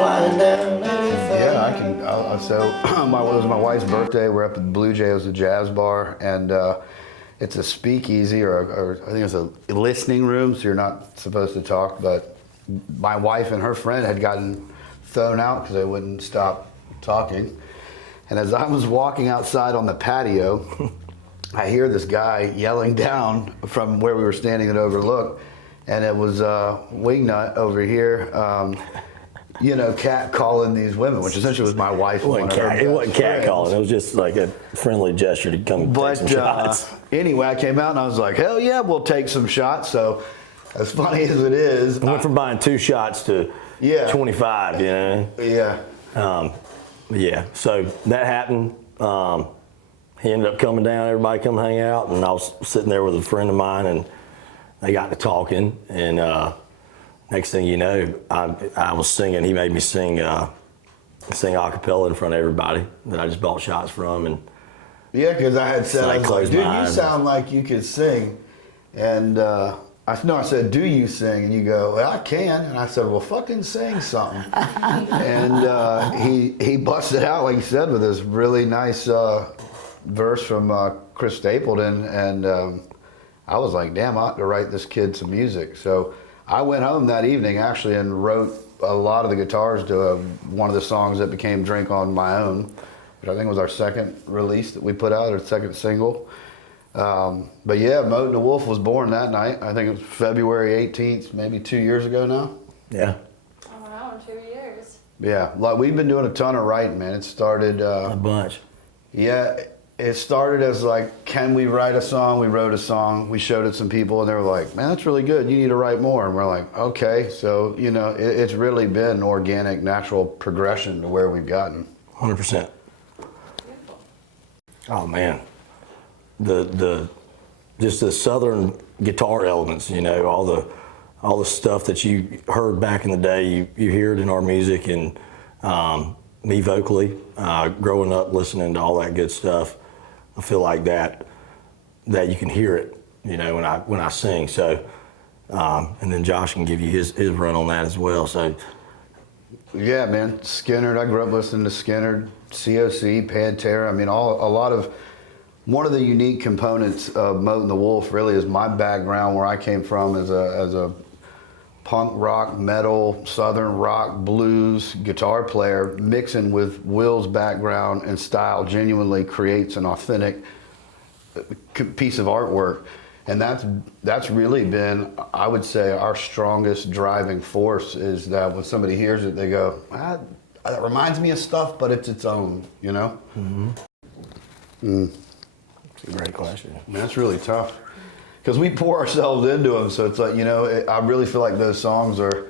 flying down 85. Yeah, I can. So it was my wife's birthday. We're up at the Blue Jay. It was a jazz bar, and it's a speakeasy, or I think it's a listening room, so you're not supposed to talk. But my wife and her friend had gotten thrown out because they wouldn't stop talking. And as I was walking outside on the patio, I hear this guy yelling down from where we were standing at Overlook, and it was Wingnut over here, cat calling these women, which essentially was my wife. It wasn't cat calling. It was just like a friendly gesture to come and take some shots. Anyway, I came out and I was like, hell yeah, we'll take some shots. So as funny as it is, I went from buying 2 shots to 25, Yeah. Yeah, so that happened. He ended up coming down, everybody come hang out, and I was sitting there with a friend of mine, and they got to talking, and next thing you know, I was singing. He made me sing a cappella in front of everybody that I just bought shots from, and yeah, because I had said, I was like, dude, you sound like you could sing, and I said, do you sing? And you go, well, I can. And I said, well, fucking sing something. And he busted out, like you said, with this really nice verse from Chris Stapleton. And I was like, damn, I ought to write this kid some music. So I went home that evening, actually, and wrote a lot of the guitars to one of the songs that became Drink on My Own, which I think was our second release that we put out, our second single. But yeah, Mote the Wolf was born that night. I think it was February 18th, maybe 2 years ago now. Yeah. Oh wow, 2 years. Yeah, like we've been doing a ton of writing, man. It started A bunch. Yeah, it started as like, can we write a song? We wrote a song, we showed it to some people, and they were like, man, that's really good, you need to write more. And we're like, okay. So it's really been an organic, natural progression to where we've gotten. 100%. Beautiful. Oh man, just the southern guitar elements, all the stuff that you heard back in the day. You hear it in our music, and me vocally, growing up listening to all that good stuff. I feel like that you can hear it, when I sing. So, and then Josh can give you his run on that as well. So. Yeah, man, Skynyrd. I grew up listening to Skynyrd, COC, Pantera. I mean, one of the unique components of Mote the Wolf really is my background, where I came from as a punk rock, metal, southern rock, blues guitar player, mixing with Will's background and style genuinely creates an authentic piece of artwork. And that's really been, I would say, our strongest driving force, is that when somebody hears it, they go, that reminds me of stuff, but it's its own, Mm-hmm. It's a great question. Man, that's really tough, because we pour ourselves into them. So it's like, I really feel like those songs are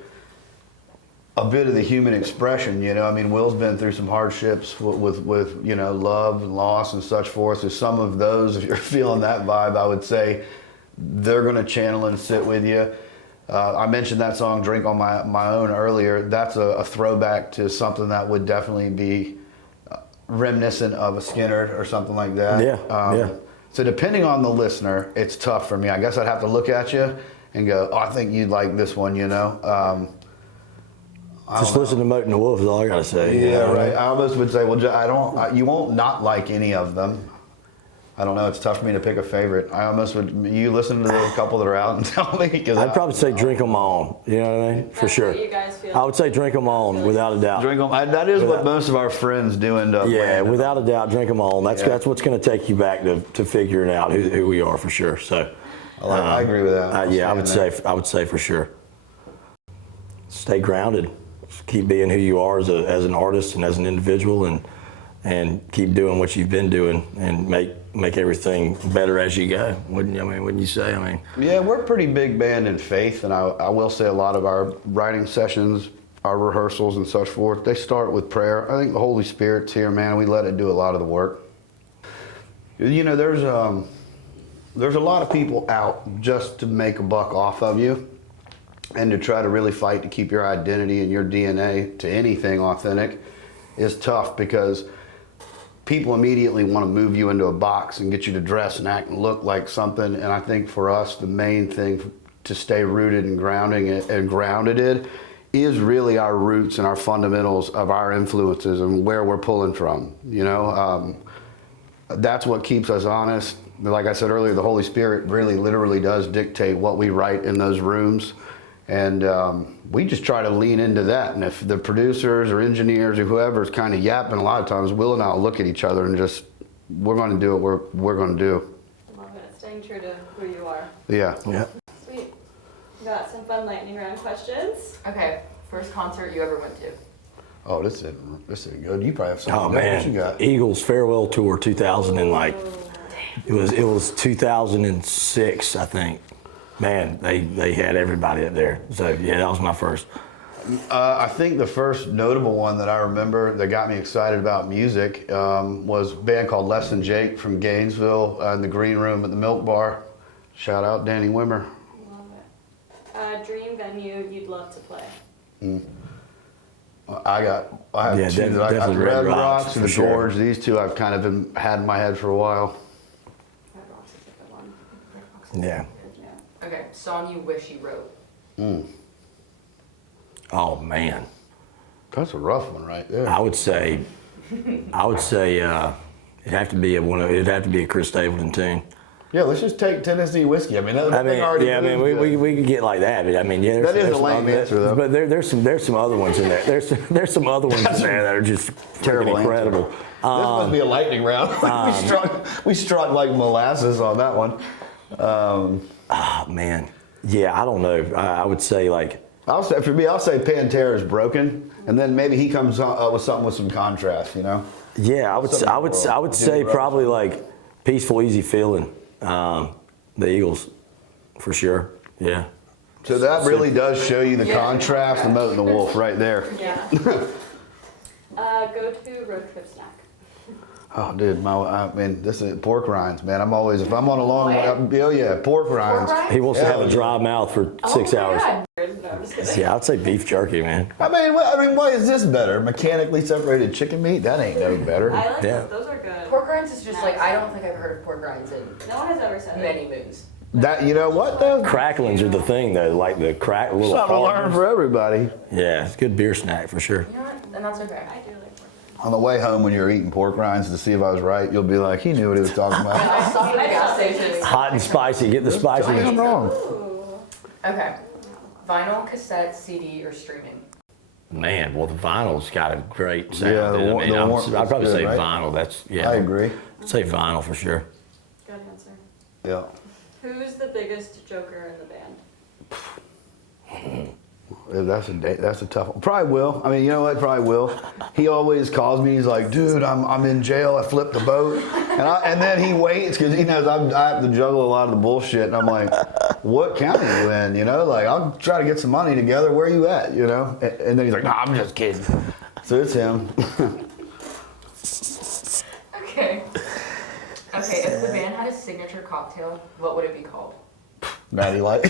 a bit of the human expression. I mean, Will's been through some hardships with love and loss and such forth. So some of those, if you're feeling that vibe, I would say they're going to channel and sit with you. I mentioned that song Drink on My Own earlier. That's a throwback to something that would definitely be reminiscent of a Skynyrd or something like that. Yeah. So depending on the listener, it's tough for me. I guess I'd have to look at you and go, oh, I think you'd like this one, Just listen to Mote the Wolf is all I gotta say. Yeah, right. I almost would say, well, you won't not like any of them. I don't know. It's tough for me to pick a favorite. I almost would. You listen to the couple that are out and tell me, because I'd probably say Drink 'Em On. You know what I mean? For That's sure. what you guys feel. I would say Drink 'Em On without a doubt. Drink 'em. That is what most of our friends do end up. Yeah, landing. without a doubt, Drink 'Em On. That's what's going to take you back to figuring out who we are for sure. So, I agree with that. yeah, I would say for sure. Stay grounded. Just keep being who you are as an artist and as an individual, and keep doing what you've been doing, and make everything better as you go. Wouldn't you say? Yeah, we're a pretty big band in faith, and I will say a lot of our writing sessions, our rehearsals and such forth, they start with prayer. I think the Holy Spirit's here, man. We let it do a lot of the work. There's a lot of people out just to make a buck off of you, and to try to really fight to keep your identity and your DNA to anything authentic is tough, because people immediately want to move you into a box and get you to dress and act and look like something. And I think for us, the main thing to stay rooted and grounded is really our roots and our fundamentals of our influences and where we're pulling from. You know, that's what keeps us honest. Like I said earlier, the Holy Spirit really literally does dictate what we write in those rooms. And we just try to lean into that. And if the producers or engineers or whoever is kind of yapping, a lot of times Will and I will look at each other and just, we're going to do what we're going to do. I love it. Staying true to who you are. Yeah. Yeah. Sweet. Got some fun lightning round questions. Okay, first concert you ever went to? Oh, this is good. You probably have something. Oh What you man, got? Eagles farewell tour 2000 and like it was 2006 I think. Man, they had everybody up there. So yeah, that was my first. I think the first notable one that I remember that got me excited about music was a band called Less Than Jake from Gainesville in the green room at the Milk Bar. Shout out Danny Wimmer. Love it. Dream venue you'd love to play. I have Yeah, two. I got definitely the Red Red Rocks, Rocks and for the sure. Gorge. These two I've kind of had in my head for a while. Red Rocks is a good one. Yeah. Yeah. Okay, song you wish you wrote. Oh man, That's a rough one right there. I would say it'd have to be a Chris Stapleton tune. Yeah, let's just take Tennessee whiskey. I mean, that I mean, thing already yeah, I mean, is good. we could get like that, but I mean, yeah, That is there's a some lame other- answer, though. But there's some other ones in there. There's some other ones in there that are just Terrible freaking answer. incredible. This must be a lightning round. we struck like molasses on that one. Oh man, yeah, I don't know. I would say like I'll say Pantera's Broken, and then maybe he comes with something with some contrast. You know. yeah, I would say Rough. probably like Peaceful Easy Feeling, the Eagles, for sure. Yeah. So that really does show you the contrast of Mote the Wolf right there. Yeah. Go to road trip snack. Oh, dude, I mean, this is pork rinds, man. I'm always, if I'm on a long way, oh yeah, pork rinds. He wants to have Hell a yeah. dry mouth for 6 hours. No, I'm just kidding. Yeah, I'd say beef jerky, man. I mean, why is this better? Mechanically separated chicken meat? That ain't no better. I like Yeah. those are good. Pork rinds is just like, I don't think I've heard of pork rinds in No one has ever said many it. moons. That, you know what though? Cracklings are the thing though, like the little Something to hard learn ones. for everybody. Yeah, it's a good beer snack for sure. You know what? And that's okay. I do like pork. On the way home, when you're eating pork rinds to see if I was right, you'll be like, he knew what he was talking about. I stopped at the gas station. Hot and spicy, get the spicy. I'm wrong. Ooh. Okay. Vinyl, cassette, CD, or streaming? Man, well the vinyl's got a great sound. Yeah, I'd probably good, say right? vinyl. That's yeah. I agree. I'd say vinyl for sure. Good answer. Yeah. Who's the biggest joker in the band? That's a tough one. Probably Will. I mean, you know what? Probably Will. He always calls me. He's like, dude, I'm in jail. I flipped the boat. And then he waits because he knows I have to juggle a lot of the bullshit. And I'm like, what county are you in? You know, like, I'll try to get some money together. Where are you at? You know? And then he's like, no, I'm just kidding. So it's him. Okay. Okay, if the band had a signature cocktail, what would it be called? Natty Light.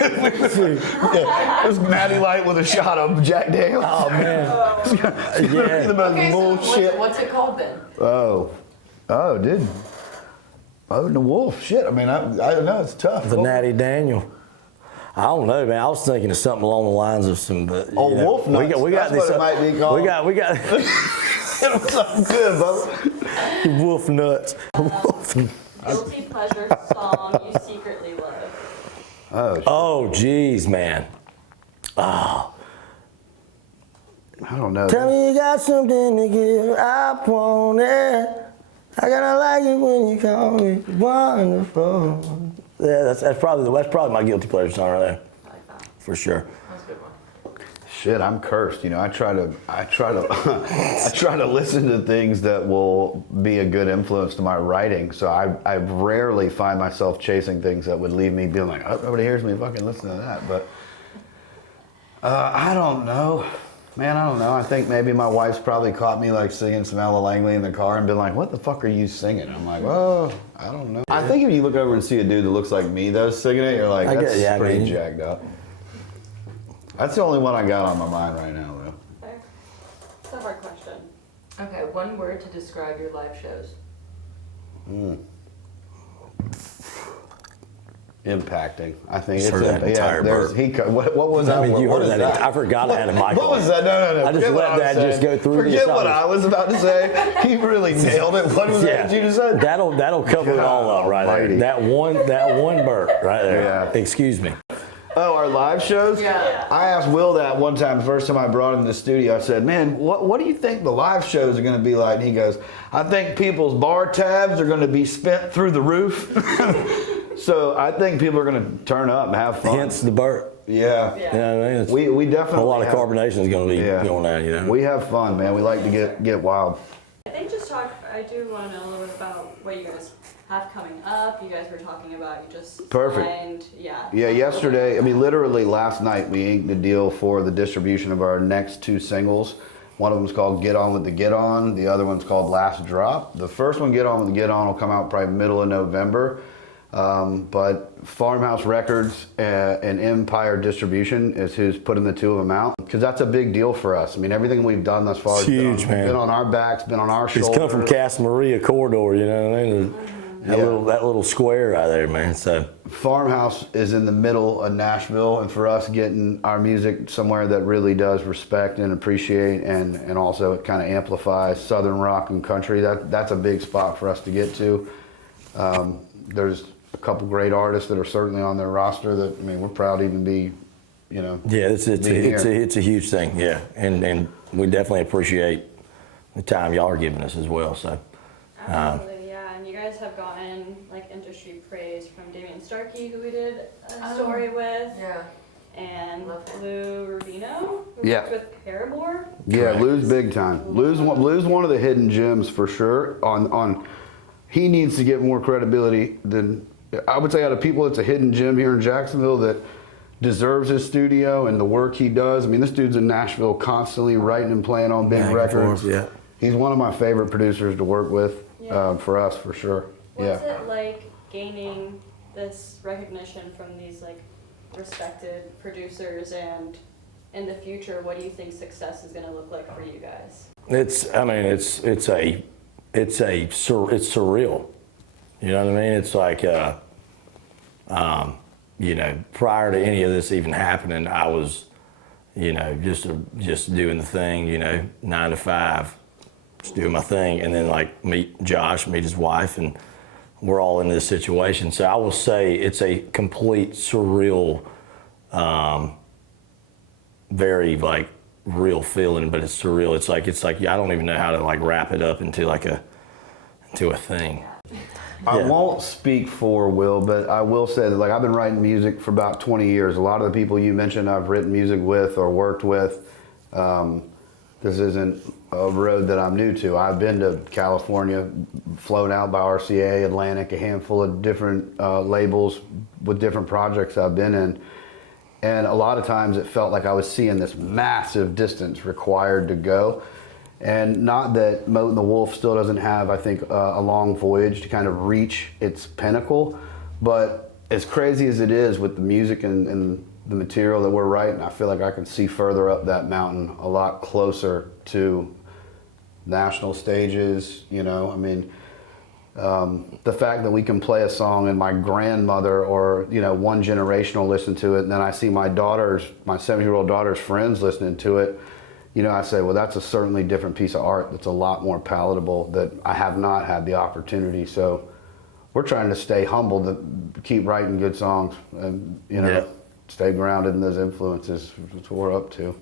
Yeah, it was Natty Light with a shot of Jack Daniels. Oh man. The most Okay, so bullshit. what's it called then? Oh, dude. Oh, the wolf. Shit. I mean, I don't know. It's tough. The Natty Daniel. I don't know, man. I was thinking of something along the lines of some. Oh, wolf nuts. We got That's this. what it might be called. We got It was something good, bro. wolf nuts. Guilty pleasure song you secretly love. Oh, shit. Oh, geez, man. I don't know. Tell me you got something to give. I want it. I gotta like it when you call me wonderful. Yeah, that's probably my guilty pleasure song right there, I like that. for sure. That's a good one. Shit, I'm cursed. You know, I try to I try to listen to things that will be a good influence to my writing. So I rarely find myself chasing things that would leave me being like, oh, nobody hears me fucking listen to that. But I don't know. Man, I don't know. I think maybe my wife's probably caught me like singing some Ella Langley in the car and been like, what the fuck are you singing? I'm like, oh, I don't know. I think if you look over and see a dude that looks like me though singing it, you're like, I that's get- yeah, I pretty mean- jacked up. That's the only one I got on my mind right now though. Fair. It's a hard question. Okay, one word to describe your live shows. impacting. I think Just heard that entire there's, burp. what was that? I mean, you What heard is that. I forgot I had a mic What on. was that? No. I just Forget what let I was that just saying. go through. Forget what I was about to say. He really nailed it. What was that you just said? That'll cover it all up right Almighty. there. That one burp right there. Yeah. Excuse me. Oh, our live shows? Yeah. I asked Will that one time, the first time I brought him to the studio. I said, man, what do you think the live shows are going to be like? And he goes, I think people's bar tabs are going to be spent through the roof. So I think people are going to turn up and have fun. Hence the burp. Yeah. You know what I mean? It's We definitely a lot of have- carbonation is going to be going on, you know. We have fun, man. We like to get wild. I think I do want to know a little bit about what you guys have coming up. You guys were talking about, you just Perfect. signed, yeah. Yeah, yesterday, I mean, literally last night, we inked the deal for the distribution of our next 2 singles. One of them's called Get On With The Get On. The other one's called Last Drop. The first one, Get On With The Get On, will come out probably middle of November. But Farmhouse Records and Empire Distribution is who's putting the 2 of them out. Because that's a big deal for us. I mean, everything we've done thus far It's has huge, man. been on our backs, been on our shoulders. It's come from Casa Maria corridor, you know what I mean? That little square right there, man. So Farmhouse is in the middle of Nashville, and for us getting our music somewhere that really does respect and appreciate and also it kind of amplifies Southern rock and country, that's a big spot for us to get to. There's a couple great artists that are certainly on their roster that, I mean, we're proud to even be, you know. yeah, it's a huge thing, yeah. And we definitely appreciate the time y'all are giving us as well. So Absolutely, yeah. And you guys have gotten like industry praise from Damian Starkey, who we did a story with, Yeah. and Love him. Lou Rubino, who Yeah. worked with Paramore. Yeah, Correct. Lou's big time. Lou's one of the hidden gems for sure. He needs to get more credibility than, I would say, out of people. It's a hidden gem here in Jacksonville that deserves his studio and the work he does. I mean, this dude's in Nashville constantly writing and playing on big Back and records. forth, yeah. He's one of my favorite producers to work with, Yeah. for us for sure. What's Yeah. it like gaining this recognition from these like respected producers, and in the future, what do you think success is going to look like for you guys? it's surreal. You know what I mean? It's like, you know, prior to any of this even happening, I was, you know, just doing the thing, you know, 9 to 5, just doing my thing, and then like meet Josh, meet his wife, and we're all in this situation. So I will say it's a complete surreal, very like real feeling, but it's surreal. It's like I don't even know how to like wrap it up into a thing. I Yeah. won't speak for Will, but I will say that, like, I've been writing music for about 20 years. A lot of the people you mentioned I've written music with or worked with. This isn't a road that I'm new to. I've been to California, flown out by RCA, Atlantic, a handful of different labels with different projects I've been in. And a lot of times it felt like I was seeing this massive distance required to go. And not that Mote the Wolf still doesn't have, I think, a long voyage to kind of reach its pinnacle. But as crazy as it is with the music and the material that we're writing, I feel like I can see further up that mountain, a lot closer to national stages, you know. I mean, the fact that we can play a song and my grandmother or, you know, one generation will listen to it, and then I see my 7-year-old daughter's friends listening to it, you know, I say, well, that's a certainly different piece of art that's a lot more palatable that I have not had the opportunity. So we're trying to stay humble, to keep writing good songs and, you know, Yeah. stay grounded in those influences. That's what we're up to.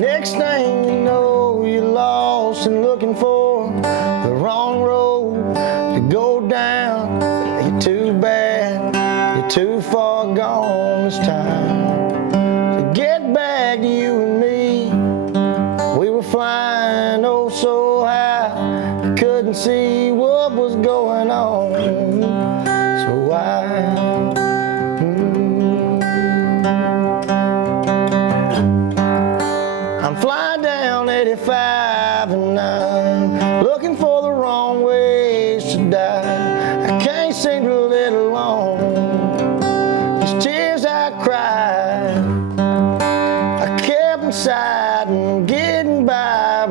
Next thing you know, you're lost and looking for the wrong road to go down. You're too bad, you're too far gone. It's time to get back to you and me. We were flying oh so high, you couldn't see what was going on. So why? I'm flying down 85 and I'm looking for the wrong ways to die. I can't seem to let alone these tears I cry.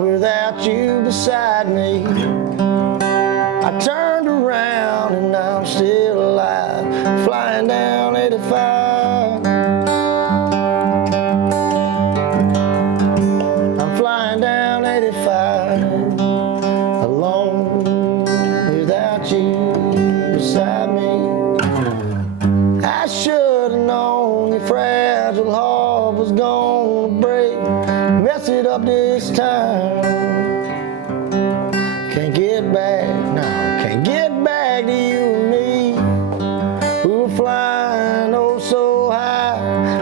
without you beside me. I turned around and I'm still alive, flying down 85. I'm flying down 85, alone without you beside me. I should have known your fragile heart was gonna break, mess it up this time. Can't get back now, can't get back to you and me. We were flying oh so high,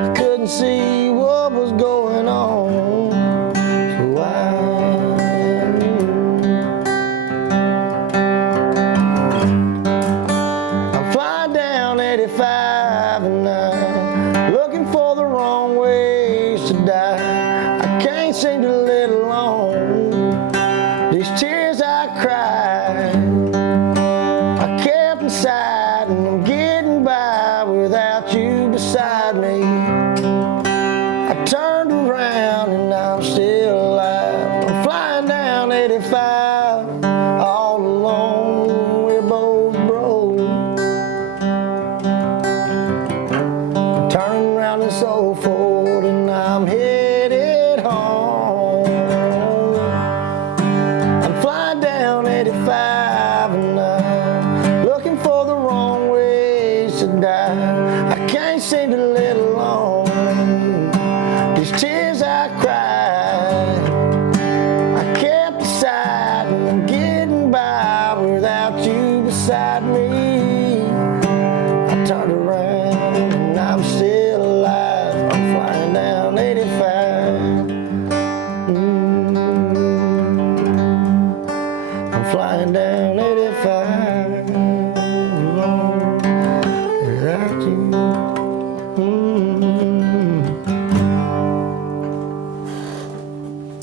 I couldn't see what was going on. So I'm flying down 85 and I'm looking for the wrong ways to die. I can't seem to let alone these tears I cried, I kept inside, and I'm getting by without you beside me. I turned around and I'm still alive. I'm flying down 85, all alone, we're both broke. Turning around and so forth, and I'm headed home. I'm flying down 85 and I'm looking for the wrong ways to die. I can't seem to let alone these tears I cried, I kept aside, and I'm getting by without you beside me. I turned around and I'm still alive. I'm flying down 85. I'm flying down 85 alone without you.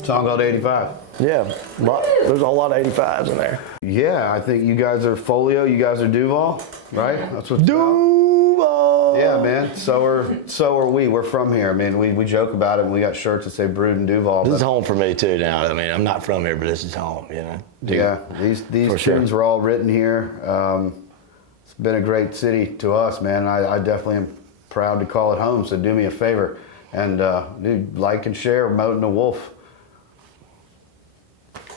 Song called 85. Yeah, there's a whole lot of 85s in there. Yeah, I think you guys are Folio, you guys are Duval, right? That's what's Duval. Yeah, man. So are we. We're from here. I mean, we joke about it, and we got shirts that say Brood and Duval. This is home for me too now. I mean, I'm not from here, but this is home, you know. Yeah, these For sure. tunes were all written here. It's been a great city to us, man. I definitely am proud to call it home. So do me a favor and dude, like and share Mote the Wolf.